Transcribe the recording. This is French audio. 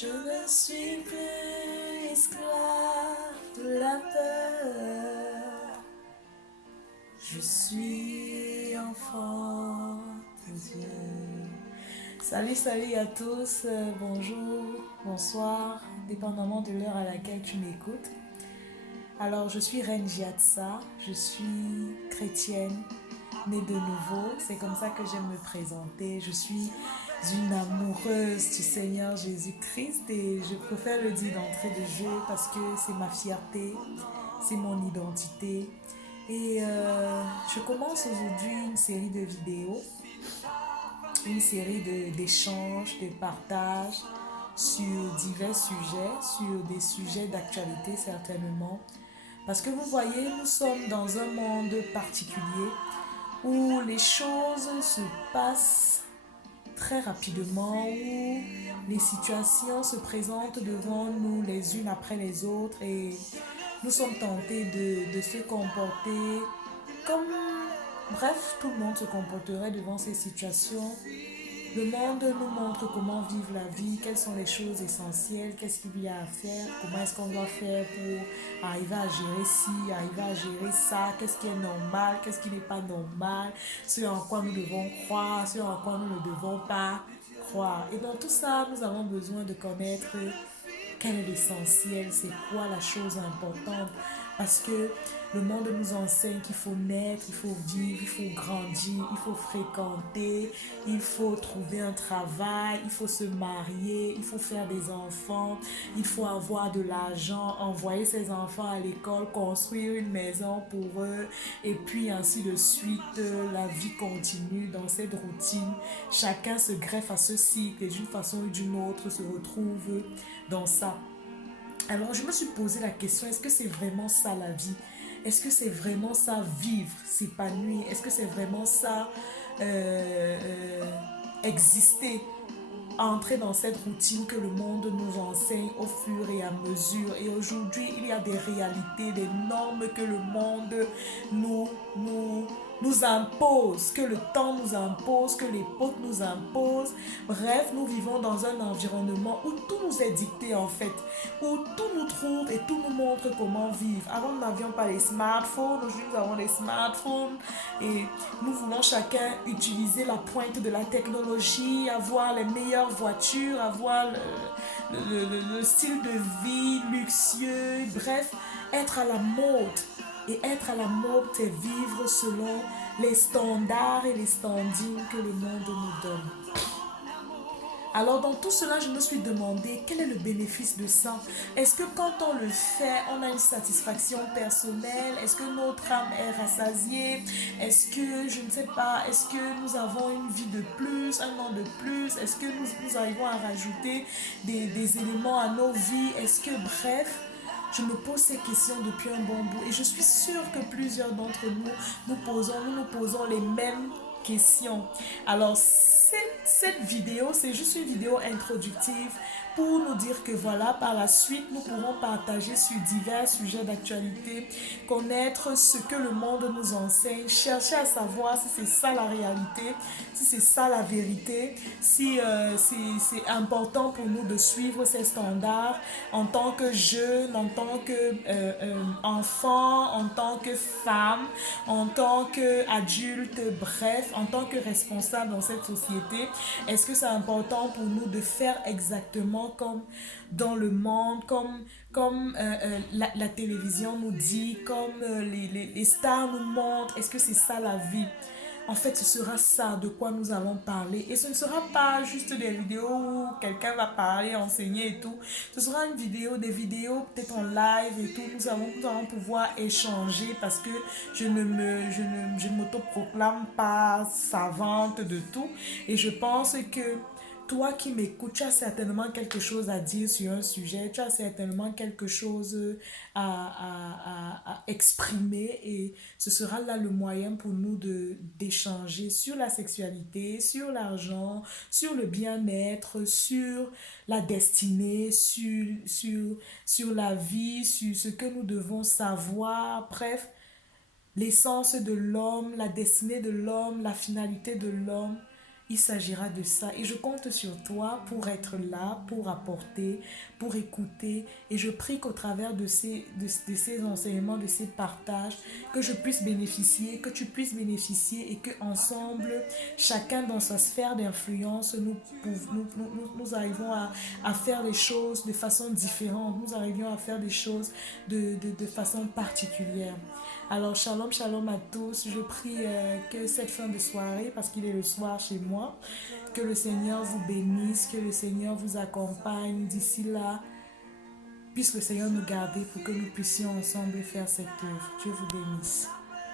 Je ne suis plus esclave de la peur. Je suis enfant de Dieu. Salut, salut à tous, bonjour, bonsoir, dépendamment de l'heure à laquelle tu m'écoutes. Alors, je suis Reine Giatsa, je suis chrétienne, née de nouveau, c'est comme ça que j'aime me présenter. Je suis une amoureuse du Seigneur Jésus-Christ et je préfère le dire d'entrée de jeu parce que c'est ma fierté, c'est mon identité. Et je commence aujourd'hui une série de vidéos, une série d'échanges, de partages sur divers sujets, sur des sujets d'actualité certainement. Parce que vous voyez, nous sommes dans un monde particulier où les choses se passent très rapidement, où les situations se présentent devant nous les unes après les autres et nous sommes tentés de se comporter comme, bref, tout le monde se comporterait devant ces situations. Le monde nous montre comment vivre la vie, quelles sont les choses essentielles, qu'est-ce qu'il y a à faire, comment est-ce qu'on doit faire pour arriver à gérer ci, arriver à gérer ça, qu'est-ce qui est normal, qu'est-ce qui n'est pas normal, ce en quoi nous devons croire, ce en quoi nous ne devons pas croire. Et dans tout ça, nous avons besoin de connaître quel est l'essentiel, c'est quoi la chose importante. Parce que le monde nous enseigne qu'il faut naître, il faut vivre, il faut grandir, il faut fréquenter, il faut trouver un travail, il faut se marier, il faut faire des enfants, il faut avoir de l'argent, envoyer ses enfants à l'école, construire une maison pour eux et puis ainsi de suite. La vie continue dans cette routine. Chacun se greffe à ce cycle et d'une façon ou d'une autre se retrouve dans ça. Alors je me suis posé la question, est-ce que c'est vraiment ça la vie? Est-ce que c'est vraiment ça vivre, s'épanouir? Est-ce que c'est vraiment ça exister? Entrer dans cette routine que le monde nous enseigne au fur et à mesure. Et aujourd'hui, il y a des réalités, des normes que le monde nous, nous, nous impose, que le temps nous impose, que l'époque nous impose. Bref, nous vivons dans un environnement où tout nous est dicté en fait, où tout nous trouve et tout nous montre comment vivre. Avant, nous n'avions pas les smartphones, aujourd'hui nous avons les smartphones et nous voulons chacun utiliser la pointe de la technologie, avoir les meilleures voitures, avoir le style de vie luxueux, bref, être à la mode. Et être à la mode, c'est vivre selon les standards et les standings que le monde nous donne. Alors dans tout cela, je me suis demandé quel est le bénéfice de ça. Est-ce que quand on le fait, on a une satisfaction personnelle? Est-ce que notre âme est rassasiée? Est-ce que, je ne sais pas, est-ce que nous avons une vie de plus, un an de plus? Est-ce que nous arrivons à rajouter des éléments à nos vies? Est-ce que, bref, je me pose ces questions depuis un bon bout et je suis sûre que plusieurs d'entre nous nous posons les mêmes questions. Alors, cette vidéo, c'est juste une vidéo introductive pour nous dire que voilà, par la suite, nous pourrons partager sur divers sujets d'actualité, connaître ce que le monde nous enseigne, chercher à savoir si c'est ça la réalité, si c'est ça la vérité, si c'est important pour nous de suivre ces standards en tant que jeune, en tant que enfant, en tant que femme, en tant qu'adulte, bref, en tant que responsable dans cette société. Est-ce que c'est important pour nous de faire exactement comme dans le monde, comme la télévision nous dit, comme les stars nous montrent? Est-ce que c'est ça la vie? En fait, ce sera ça de quoi nous allons parler. Et ce ne sera pas juste des vidéos où quelqu'un va parler, enseigner et tout. Ce sera une vidéo, des vidéos peut-être en live et tout. Nous allons pouvoir échanger parce que je ne m'autoproclame pas savante de tout. Et je pense que toi qui m'écoutes, tu as certainement quelque chose à dire sur un sujet, tu as certainement quelque chose à exprimer et ce sera là le moyen pour nous d'échanger sur la sexualité, sur l'argent, sur le bien-être, sur la destinée, sur la vie, sur ce que nous devons savoir, bref, l'essence de l'homme, la destinée de l'homme, la finalité de l'homme. il s'agira de ça. Et je compte sur toi pour être là, pour apporter, pour écouter. Et je prie qu'au travers de ces enseignements, de ces partages, que je puisse bénéficier, que tu puisses bénéficier et que ensemble, chacun dans sa sphère d'influence, nous arrivons à faire les choses de façon différente. Nous arrivions à faire des choses de façon particulière. Alors, shalom, shalom à tous. Je prie que cette fin de soirée, parce qu'il est le soir chez moi, que le Seigneur vous bénisse, que le Seigneur vous accompagne. D'ici là, puisse le Seigneur nous garder pour que nous puissions ensemble faire cette œuvre. Dieu vous bénisse.